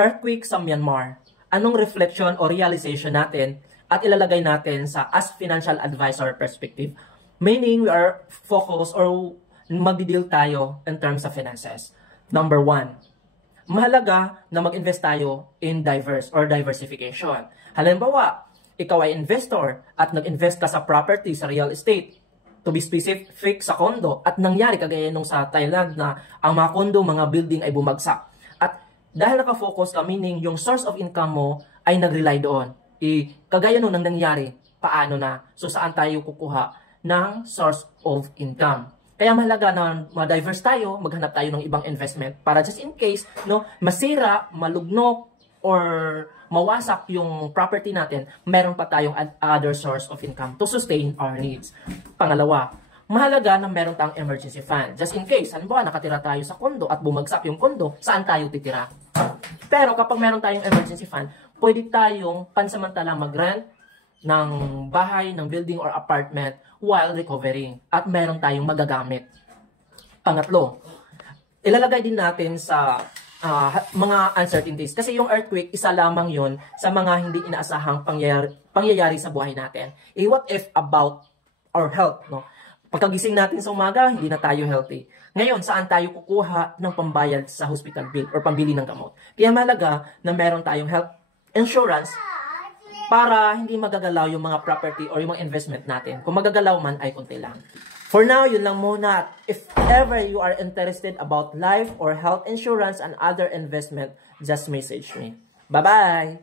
earthquake sa Myanmar, anong reflection o realization natin at ilalagay natin sa as financial advisor perspective? Meaning, we are focused or magdi-deal tayo in terms of finances. Number one, mahalaga na mag-invest tayo in diversification. Halimbawa, ikaw ay investor at nag-invest ka sa property, sa real estate, to be specific sa condo, at nangyari kagaya nung sa Thailand na ang mga condo, mga building ay bumagsak. At dahil nakafocus ka, meaning yung source of income mo ay nag-rely doon. Kagaya nung nangyari, paano na? So saan tayo kukuha ng source of income? Kaya mahalaga na ma-diverse tayo, maghanap tayo ng ibang investment para just in case, no, masira, malugnok, or mawasak yung property natin, meron pa tayong other source of income to sustain our needs. Pangalawa, mahalaga na meron tayong emergency fund. Just in case, halimbawa nakatira tayo sa kondo at bumagsak yung kondo, saan tayo titira? Pero kapag meron tayong emergency fund, pwede tayong pansamantalang mag-rent ng bahay, ng building or apartment while recovering. At meron tayong magagamit. Pangatlo, ilalagay din natin sa mga uncertainties. Kasi yung earthquake, isa lamang yun sa mga hindi inaasahang pangyayari sa buhay natin. What if about our health? No? Pagkagising natin sa umaga, hindi na tayo healthy. Ngayon, saan tayo kukuha ng pambayad sa hospital bill or pambili ng gamot? Kaya mahalaga na meron tayong health insurance para hindi magagalaw yung mga property or yung mga investment natin. Kung magagalaw man ay konti lang. For now, yun lang muna. If ever you are interested about life or health insurance and other investment, just message me. Bye-bye!